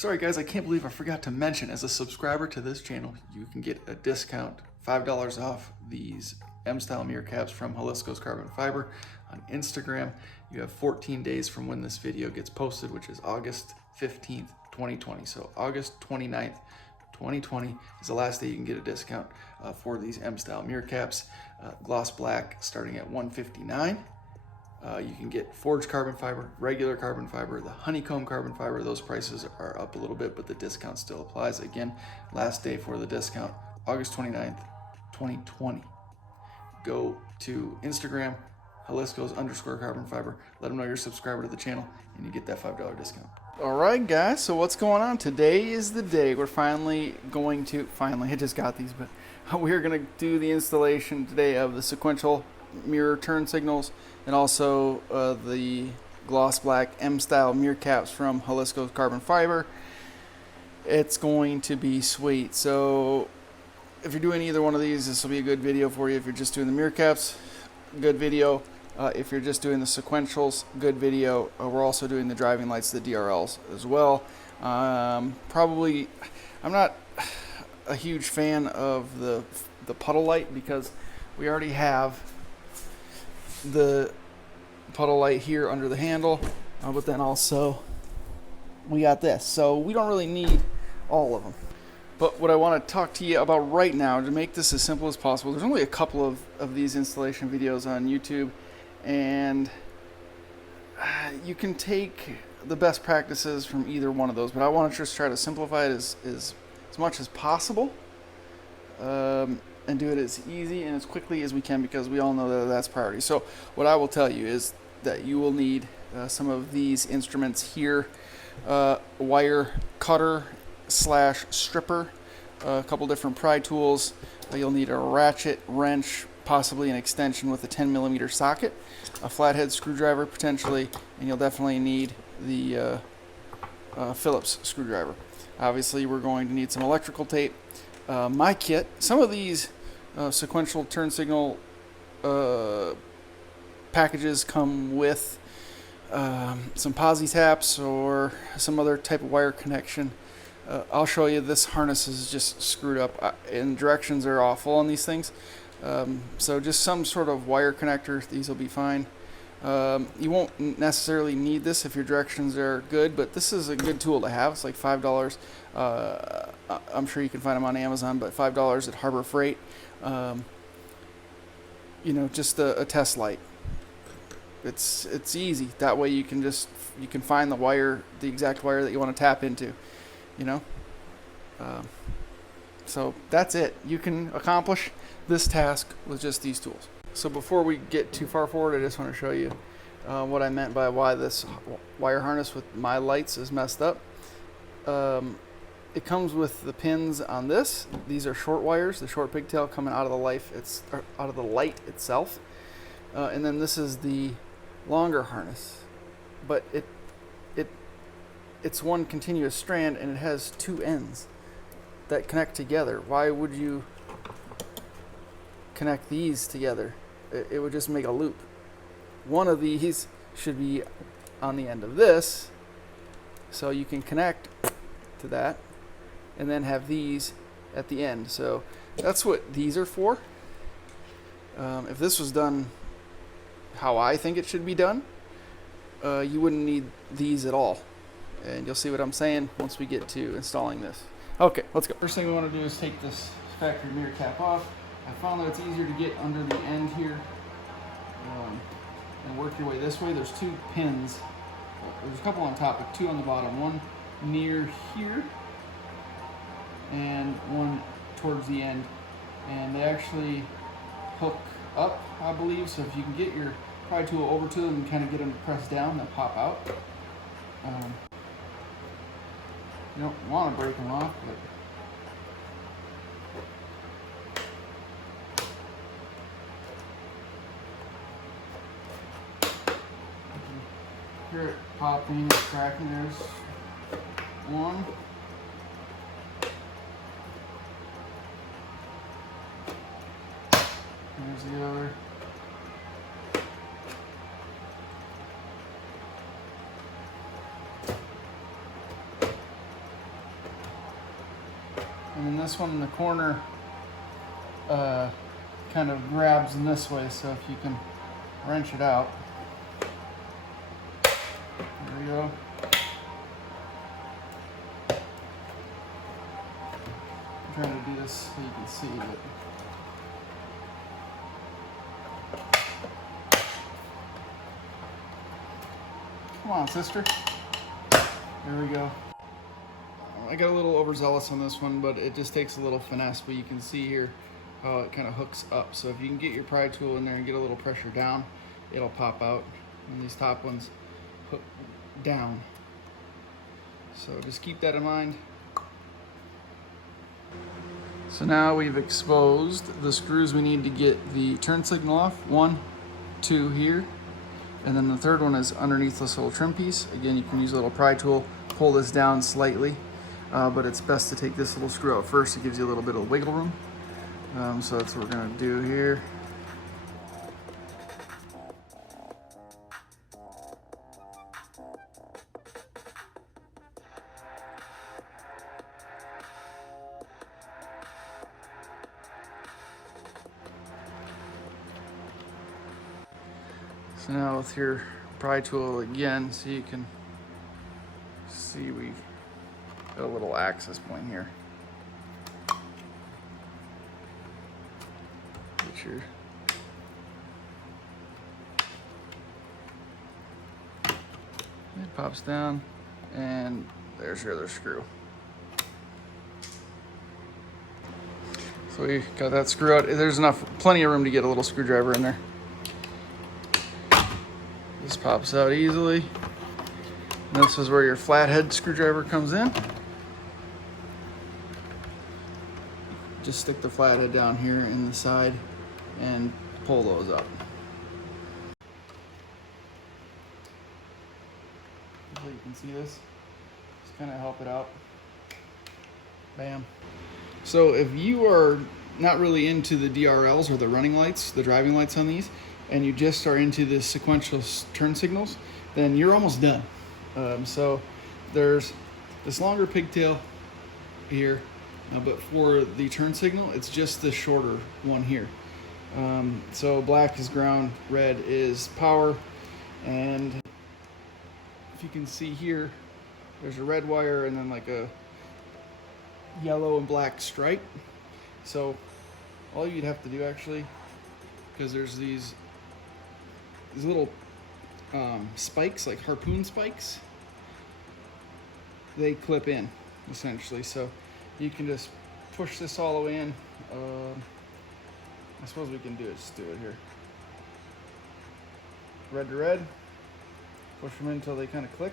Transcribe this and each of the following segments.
Sorry guys, I can't believe I forgot to mention, as a subscriber to this channel, you can get a discount, $5 off these mStyle mirror caps from Jalisco's Carbon Fiber on Instagram. You have 14 days from when this video gets posted, which is August 15th, 2020. So August 29th, 2020 is the last day you can get a discount for these mStyle mirror caps. Gloss black starting at $159. You can get forged carbon fiber, regular carbon fiber, the honeycomb carbon fiber. Those prices are up a little bit, but the discount still applies. Again, last day for the discount, August 29th, 2020. Go to Instagram, Jalisco's_carbon fiber. Let them know you're a subscriber to the channel, and you get that $5 discount. All right, guys, so what's going on? Today is the day we're finally, I just got these, but we're going to do the installation today of the sequential mirror turn signals and also the gloss black mStyle mirror caps from Jalisco's Carbon Fiber. It's going to be sweet. So if you're doing either one of these, this will be a good video for you. If you're just doing the mirror caps, good video. If you're just doing the sequentials, good video. We're also doing the driving lights, the DRLs as well. I'm not a huge fan of the puddle light because we already have the puddle light here under the handle, but then also we got this, so we don't really need all of them. But what I want to talk to you about right now, to make this as simple as possible, there's only a couple of these installation videos on YouTube, and you can take the best practices from either one of those, but I want to just try to simplify it as much as possible, and do it as easy and as quickly as we can, because we all know that that's priority. So what I will tell you is that you will need some of these instruments here, wire cutter / stripper, a couple different pry tools. You'll need a ratchet, wrench, possibly an extension with a 10mm socket, a flathead screwdriver potentially, and you'll definitely need the Phillips screwdriver. Obviously we're going to need some electrical tape. My kit, some of these sequential turn signal packages come with some posi taps or some other type of wire connection. I'll show you, this harness is just screwed up and directions are awful on these things. So just some sort of wire connector, these will be fine. You won't necessarily need this if your directions are good, but this is a good tool to have. It's like $5. I'm sure you can find them on Amazon, but $5 at Harbor Freight. You know, just a test light. It's easy. That way you can find the exact wire that you want to tap into. You know. So that's it. You can accomplish this task with just these tools. So before we get too far forward, I just want to show you what I meant by why this wire harness with my lights is messed up. It comes with the pins on this. These are short wires, the short pigtail coming out of the light itself. And then this is the longer harness, but it's one continuous strand and it has two ends that connect together. Why would you connect these together? It would just make a loop. One of these should be on the end of this, so you can connect to that and then have these at the end. So that's what these are for. If this was done how I think it should be done, you wouldn't need these at all, and you'll see what I'm saying once we get to installing this. Okay, let's go. First thing we want to do is take this factory mirror cap off. I found that it's easier to get under the end here and work your way this way. There's two pins. There's a couple on top, but two on the bottom. One near here and one towards the end. And they actually hook up, I believe. So if you can get your pry tool over to them and kind of get them to press down, they'll pop out. You don't want to break them off, but hear it popping, it's cracking. There's one. There's the other. And then this one in the corner kind of grabs in this way, so if you can wrench it out. There we go. I'm trying to do this so you can see it. Come on, sister. There we go. I got a little overzealous on this one, but it just takes a little finesse. But you can see here how it kind of hooks up. So if you can get your pry tool in there and get a little pressure down, it'll pop out. And these top ones hook down. So just keep that in mind. So now we've exposed the screws we need to get the turn signal off. 1, 2 here. And then the third one is underneath this little trim piece. Again, you can use a little pry tool, pull this down slightly, but it's best to take this little screw out first. It gives you a little bit of wiggle room. So that's what we're gonna do here. So now with your pry tool again, so you can see we got a little access point here. Get your it pops down, and there's your other screw. So we got that screw out. There's plenty of room to get a little screwdriver in there. This pops out easily. And this is where your flathead screwdriver comes in. Just stick the flathead down here in the side and pull those up. Hopefully you can see this. Just kind of help it out. Bam. So if you are not really into the DRLs or the running lights, the driving lights on these, and you just are into the sequential turn signals, then you're almost done. So there's this longer pigtail here, but for the turn signal, it's just the shorter one here. So black is ground, red is power, and if you can see here, there's a red wire and then like a yellow and black stripe. So all you'd have to do actually, because there's these little spikes, like harpoon spikes, they clip in essentially. So you can just push this all the way in. I suppose we can just do it here. Red to red, push them in until they kind of click.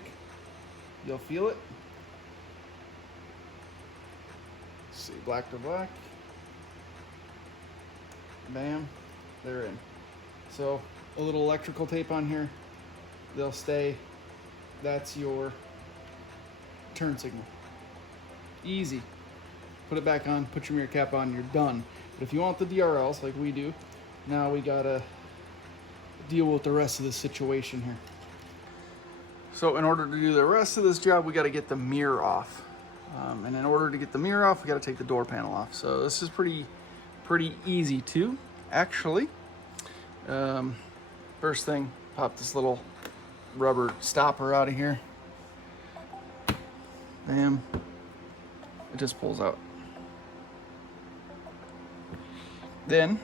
You'll feel it. Let's see, black to black. Bam, they're in. So a little electrical tape on here, they'll stay. That's your turn signal. Easy. Put it back on, put your mirror cap on, you're done. But if you want the DRLs like we do, now we gotta deal with the rest of the situation here. So in order to do the rest of this job, we gotta get the mirror off. And in order to get the mirror off, we gotta take the door panel off. So this is pretty easy too, actually. First thing, pop this little rubber stopper out of here. Bam. It just pulls out. Then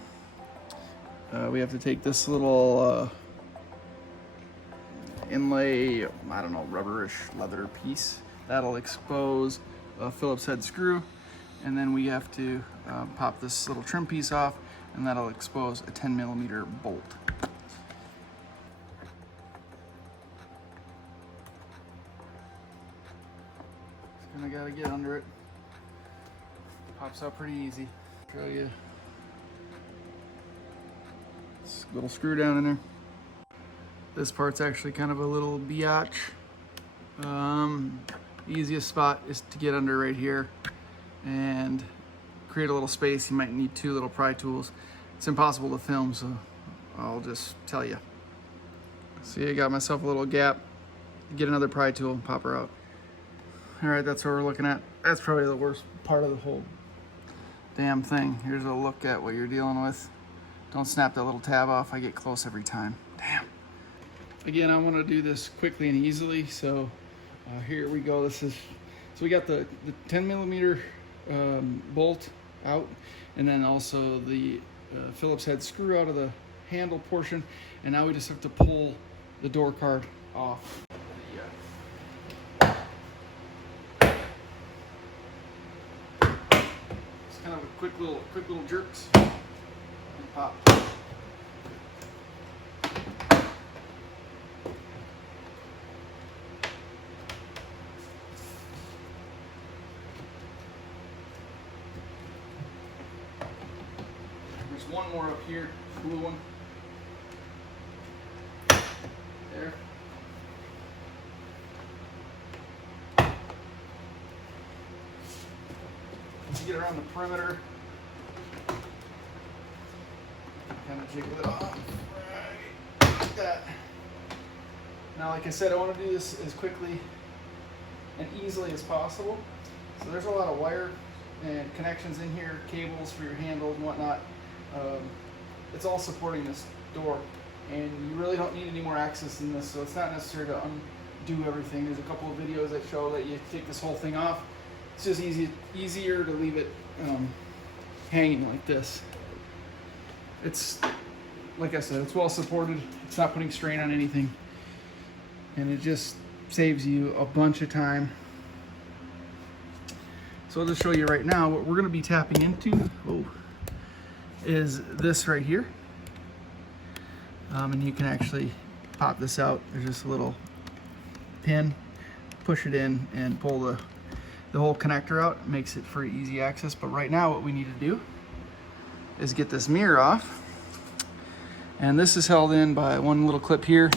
we have to take this little inlay, I don't know, rubberish leather piece. That'll expose a Phillips head screw. And then we have to pop this little trim piece off, and that'll expose a 10mm bolt. Just kinda gotta get under it. Pops out pretty easy. Show you. This little screw down in there. This part's actually kind of a little biatch. Easiest spot is to get under right here and create a little space. You might need 2 little pry tools. It's impossible to film, so I'll just tell you. See, I got myself a little gap. Get another pry tool and pop her out. All right, that's what we're looking at. That's probably the worst part of the whole damn thing. Here's a look at what you're dealing with. Don't snap that little tab off. I get close every time. Damn. Again, I want to do this quickly and easily, so here we go. So we got the 10 millimeter bolt out, and then also the Phillips head screw out of the handle portion, and now we just have to pull the door card off. It's kind of a quick little jerks and pop. There's one more up here, blue one. There. Once you get around the perimeter, kind of jiggle it off, right, like that. Now, like I said, I want to do this as quickly and easily as possible. So there's a lot of wire and connections in here, cables for your handles and whatnot. It's all supporting this door, and you really don't need any more access than this, so it's not necessary to undo everything. There's a couple of videos that show that you take this whole thing off. It's just easier to leave it hanging like this. It's, like I said, it's well supported. It's not putting strain on anything, and it just saves you a bunch of time. So I'll just show you right now what we're going to be tapping into. Is this right here, and you can actually pop this out. There's just a little pin, push it in and pull the whole connector out. It makes it for easy access. But right now what we need to do is get this mirror off, and this is held in by one little clip here,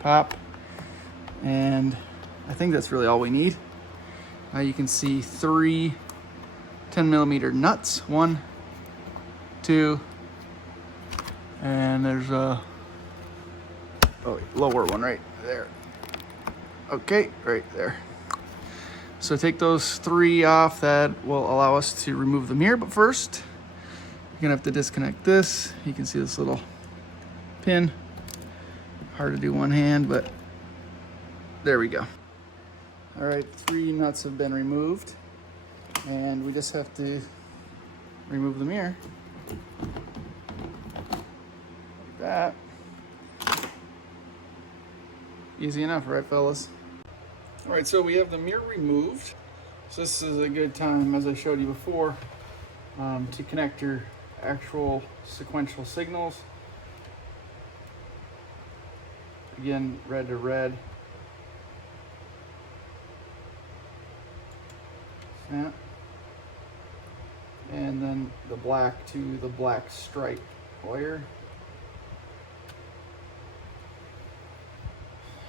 pop, and I think that's really all we need. You can see 3 10 millimeter nuts, 1, 2, and there's a lower one right there. Okay, right there. So take those 3 off. That will allow us to remove the mirror, but first you're gonna have to disconnect this. You can see this little pin. Hard to do one hand, but there we go. All right, 3 nuts have been removed, and we just have to remove the mirror. Like that. Easy enough, right, fellas? All right, so we have the mirror removed. So this is a good time, as I showed you before, to connect your actual sequential signals. Again, red to red. Snap. And then the black to the black stripe wire.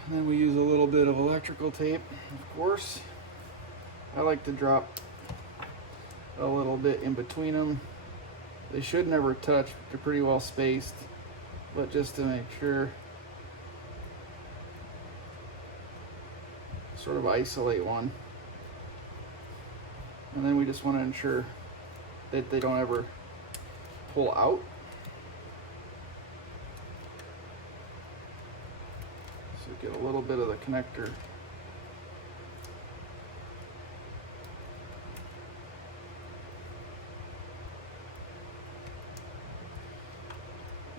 And then we use a little bit of electrical tape, of course. I like to drop a little bit in between them. They should never touch, they're pretty well spaced, but just to make sure, sort of isolate one. And then we just want to ensure that they don't ever pull out. So get a little bit of the connector.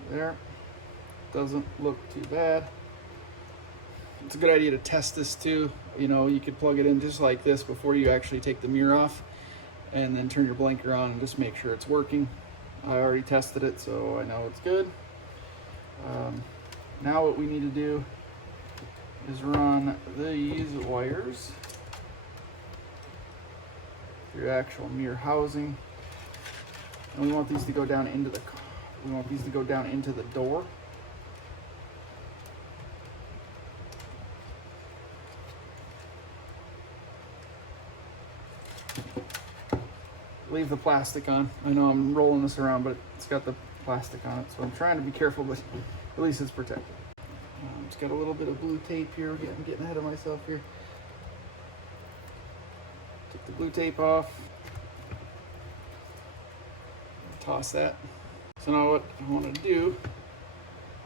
There. Doesn't look too bad. It's a good idea to test this too. You know, you could plug it in just like this before you actually take the mirror off, and then turn your blinker on and just make sure it's working. I already tested it, so I know it's good. Now what we need to do is run these wires through your actual mirror housing, and we want these to go down into the door. Leave the plastic on. I know I'm rolling this around, but it's got the plastic on it, so I'm trying to be careful, but at least it's protected. It's got a little bit of blue tape here. I'm getting ahead of myself here. Take the blue tape off. toss that. So now what I want to do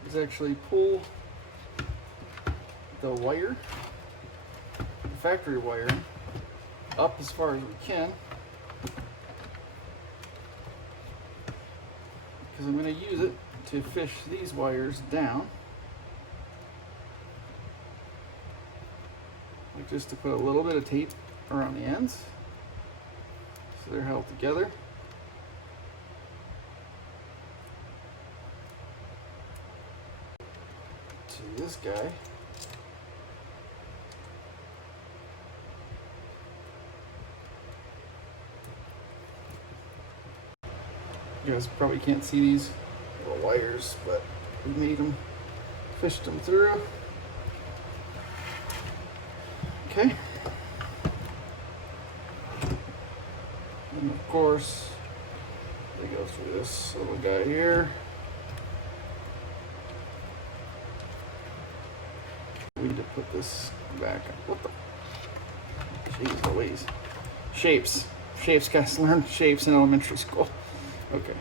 is actually pull the wire, the factory wire, up as far as we can, because I'm going to use it to fish these wires down, like just to put a little bit of tape around the ends so they're held together. To this guy. You guys probably can't see these little wires, but we made them, fished them through. Okay. And of course, they go through this little guy here. We need to put this back up. What the? Jeez Louise. Shapes. Shapes, guys. Learn shapes in elementary school. Okay.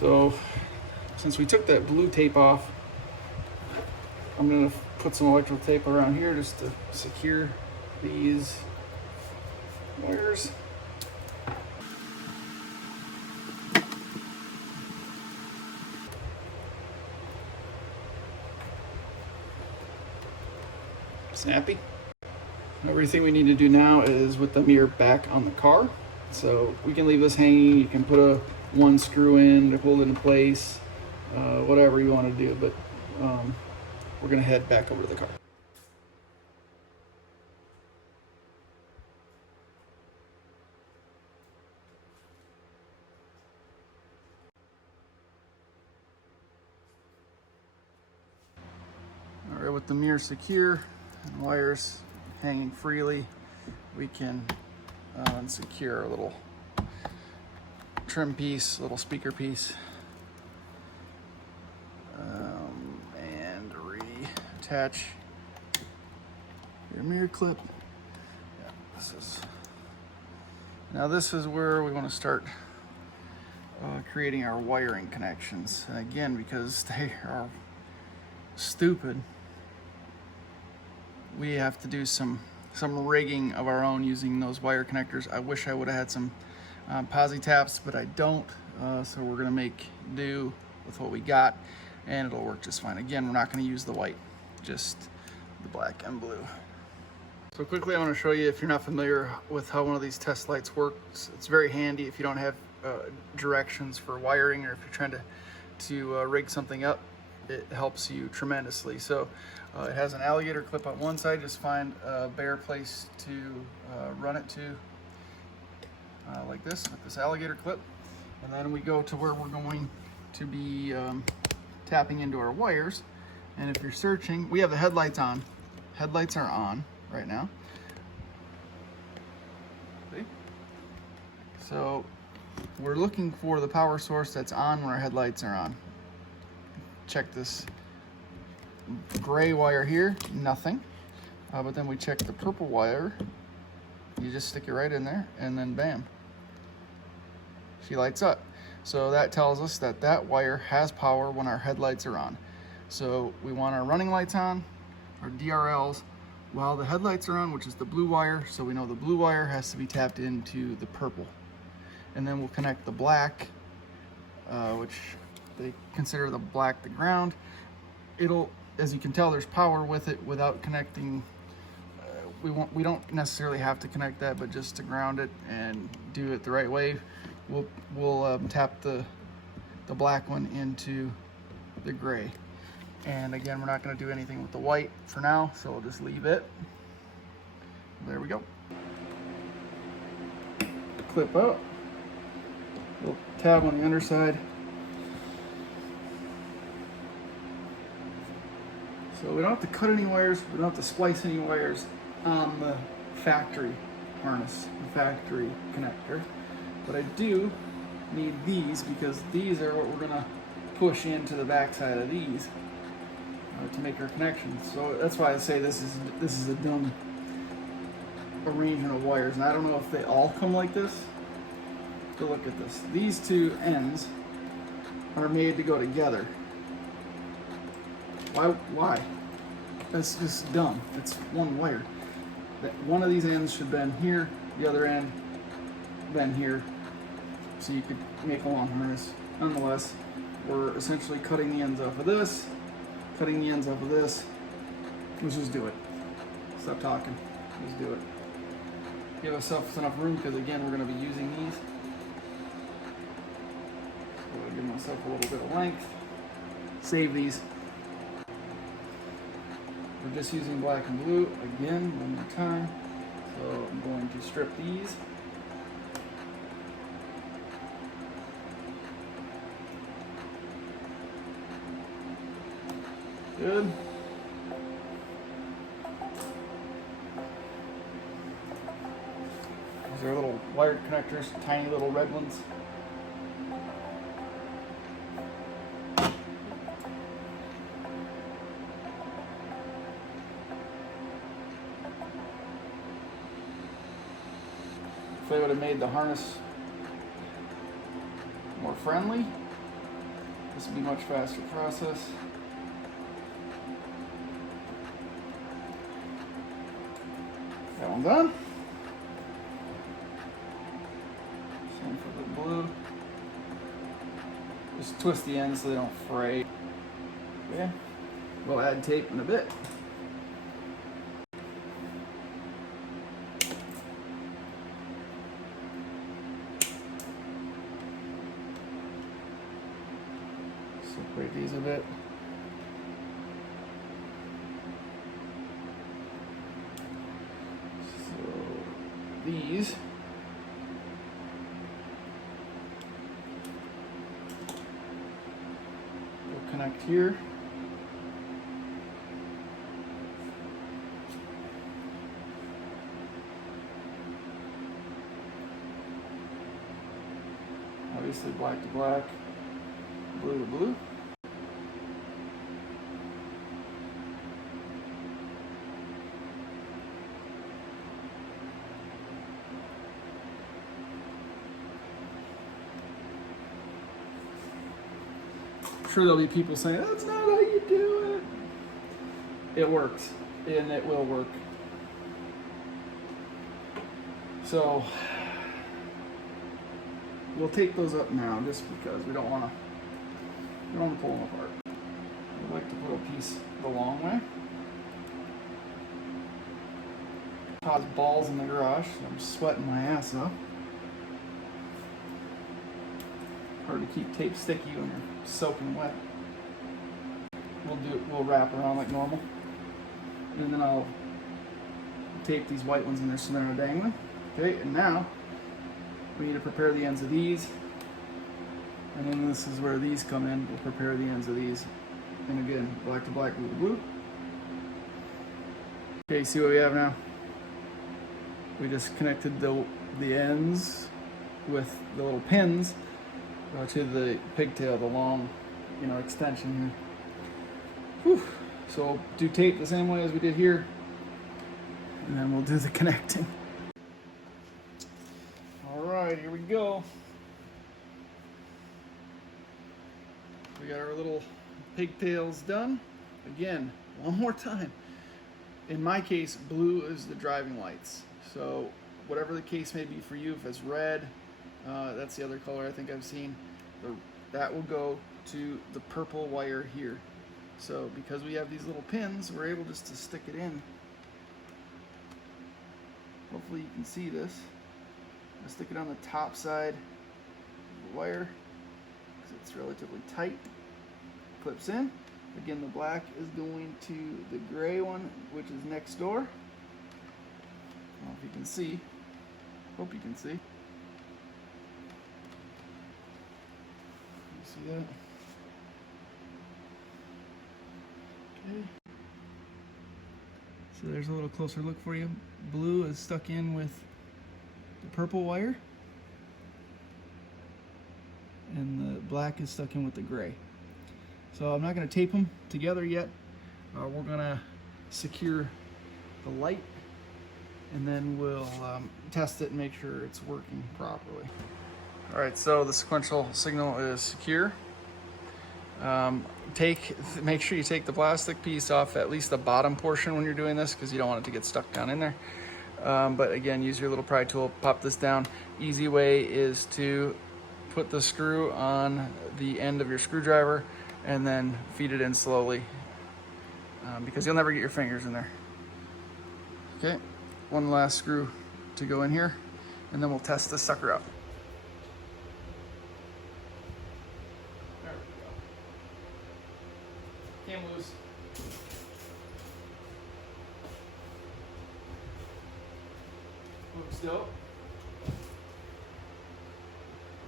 So, since we took that blue tape off, I'm going to put some electrical tape around here just to secure these wires. Snappy. Everything we need to do now is with the mirror back on the car. So we can leave this hanging. You can put one screw in to hold it in place, whatever you want to do. But we're going to head back over to the car. All right, with the mirror secure and wires hanging freely, we can unsecure our little trim piece, little speaker piece, and reattach your mirror clip. Yeah, this is where we want to start creating our wiring connections. And again, because they are stupid, we have to do some rigging of our own using those wire connectors. I wish I would have had some posi taps, but I don't. So we're gonna make do with what we got, and it'll work just fine. Again, we're not gonna use the white, just the black and blue. So quickly, I want to show you, if you're not familiar with how one of these test lights works, it's very handy if you don't have directions for wiring, or if you're trying to rig something up. It helps you tremendously. So it has an alligator clip on one side. Just find a bare place to run it to, like this, with this alligator clip. And then we go to where we're going to be tapping into our wires. And if you're searching, we have the headlights on. Headlights are on right now. See? So we're looking for the power source that's on when our headlights are on. Check this gray wire here, nothing. But then we check the purple wire. You just stick it right in there, and then bam, she lights up. So that tells us that that wire has power when our headlights are on. So we want our running lights on, our DRLs, while the headlights are on, which is the blue wire. So we know the blue wire has to be tapped into the purple. And then we'll connect the black, which they consider the black the ground. It'll, as you can tell, there's power with it without connecting. We don't necessarily have to connect that, but just to ground it and do it the right way, we'll tap the black one into the gray. And again, we're not going to do anything with the white for now, so we'll just leave it. There we go. Clip out. Little tab on the underside. So we don't have to cut any wires, we don't have to splice any wires on the factory harness, the factory connector. But I do need these, because these are what we're gonna push into the backside of these to make our connections. So that's why I say this is a dumb arrangement of wires. And I don't know if they all come like this, So look at this. These two ends are made to go together. Why? That's just dumb. It's one wire. One of these ends should bend here, the other end bend here, so you could make a long harness. Nonetheless, we're essentially cutting the ends off of this, cutting the ends off of this. Let's just do it. Stop talking. Let's do it. Give ourselves enough room, because again, we're going to be using these. So I'll give myself a little bit of length. Save these. We're just using black and blue again, one more time. So I'm going to strip these. Good. These are little wired connectors, tiny little red ones. If they would have made the harness more friendly, this would be a much faster process. That one's on. Same for the blue. Just twist the ends so they don't fray. Okay. We'll add tape in a bit. Separate these a bit. These will connect here. Obviously black to black, blue to blue. I'm sure there'll be people saying, that's not how you do it. It works, and it will work. So we'll take those up now, just because we don't want to pull them apart. I like to put a piece the long way. Cause balls in the garage. So I'm sweating my ass off. Hard to keep tape sticky when you're soaking wet. We'll wrap around like normal, and then I'll tape these white ones in there so they're not dangling. Okay, and now we need to prepare the ends of these, and then this is where these come in. We'll prepare the ends of these, and again, black to black, blue to blue. Okay, see what we have now? We just connected the ends with the little pins to the pigtail, the long, extension here. Whew. So do tape the same way as we did here, and then we'll do the connecting. All right, here we go. We got our little pigtails done. Again, one more time. In my case, blue is the driving lights. So whatever the case may be for you, if it's red, that's the other color I think I've seen, that will go to the purple wire here. So because we have these little pins, we're able just to stick it in. Hopefully you can see this. I'm gonna stick it on the top side of the wire because it's relatively tight. Clips in. Again, the black is going to the gray one, which is next door. I don't know if you can see. Hope you can see. You see that? Okay. So there's a little closer look for you. Blue is stuck in with the purple wire, and the black is stuck in with the gray. So I'm not going to tape them together yet. We're going to secure the light, and then we'll test it and make sure it's working properly. All right, so the sequential signal is secure. Make sure you take the plastic piece off at least the bottom portion when you're doing this, because you don't want it to get stuck down in there. But again, use your little pry tool, pop this down. Easy way is to put the screw on the end of your screwdriver and then feed it in slowly, because you'll never get your fingers in there. Okay, one last screw to go in here, and then we'll test this sucker out. There we go. Came loose. Looks dope.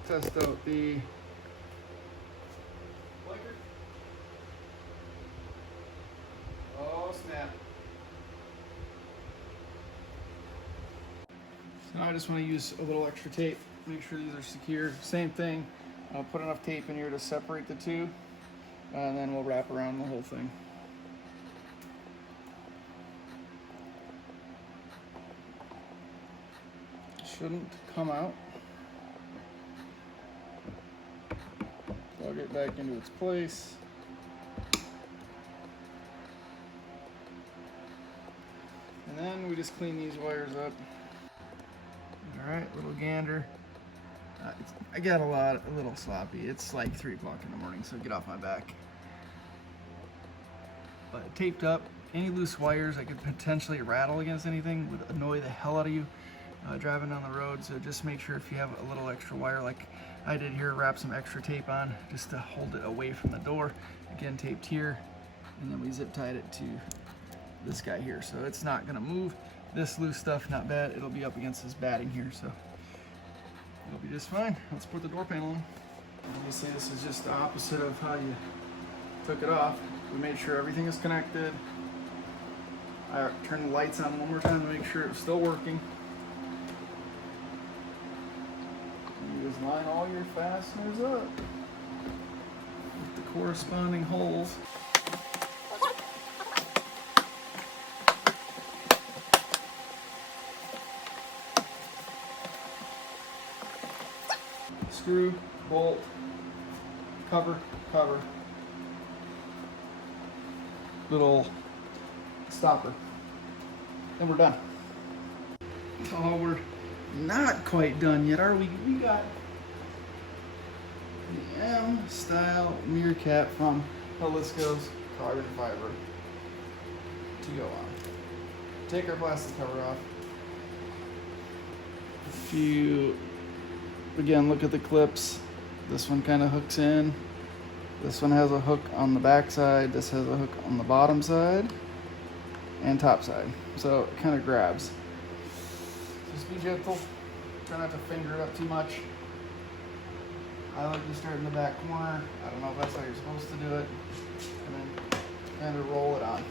Test out the blinker. Oh snap. So now I just want to use a little extra tape, make sure these are secure. Same thing, I'll put enough tape in here to separate the two, and then we'll wrap around the whole thing. Shouldn't come out. Plug it back into its place. And then we just clean these wires up. All right, little gander. I got a little sloppy. It's like 3 o'clock in the morning, so get off my back. But taped up. Any loose wires that could potentially rattle against anything would annoy the hell out of you driving down the road. So just make sure if you have a little extra wire like I did here, wrap some extra tape on just to hold it away from the door. Again, taped here, and then we zip tied it to this guy here, so it's not gonna move. This loose stuff, not bad. It'll be up against this batting here, so it'll be just fine. Let's put the door panel on. Obviously, this is just the opposite of how you took it off. We made sure everything is connected. I turned the lights on one more time to make sure it's still working. You just line all your fasteners up with the corresponding holes. Screw, bolt, cover, cover, little stopper, and we're done. Oh, we're not quite done yet, are we? We got the mStyle mirror cap from Halisco's carbon fiber to go on. Take our plastic cover off. If you again look at the clips, this one kind of hooks in. This one has a hook on the back side. This has a hook on the bottom side and top side. So it kind of grabs. Just be gentle. Try not to finger it up too much. I like to start in the back corner. I don't know if that's how you're supposed to do it. And then kind of roll it on.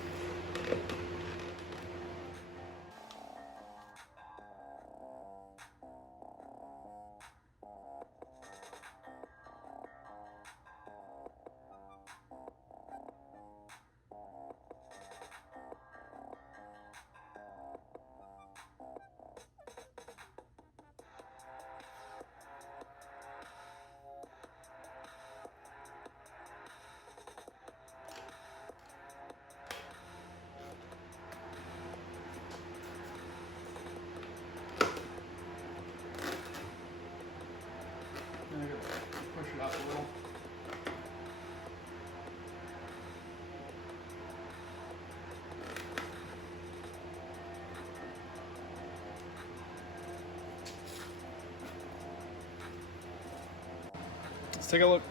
Push it up a little. Let's take a look.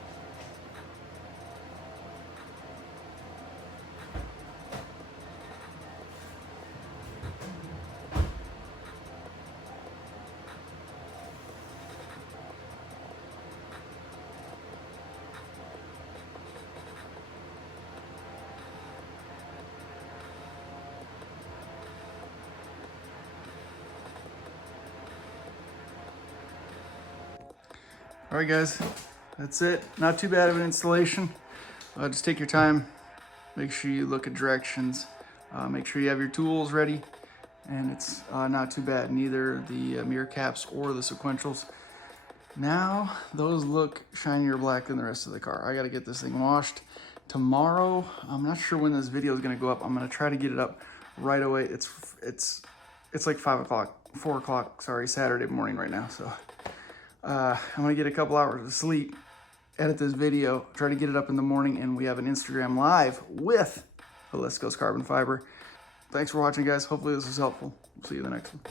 All right, guys, that's it. Not too bad of an installation. Just take your time. Make sure you look at directions. Make sure you have your tools ready. And it's not too bad, neither the mirror caps or the sequentials. Now those look shinier black than the rest of the car. I got to get this thing washed tomorrow. I'm not sure when this video is going to go up. I'm going to try to get it up right away. It's like 5 o'clock, 4 o'clock, sorry, Saturday morning right now. So I'm going to get a couple hours of sleep, edit this video, try to get it up in the morning, and we have an Instagram live with Halisco's carbon fiber. Thanks for watching, guys. Hopefully this was helpful. See you in the next one.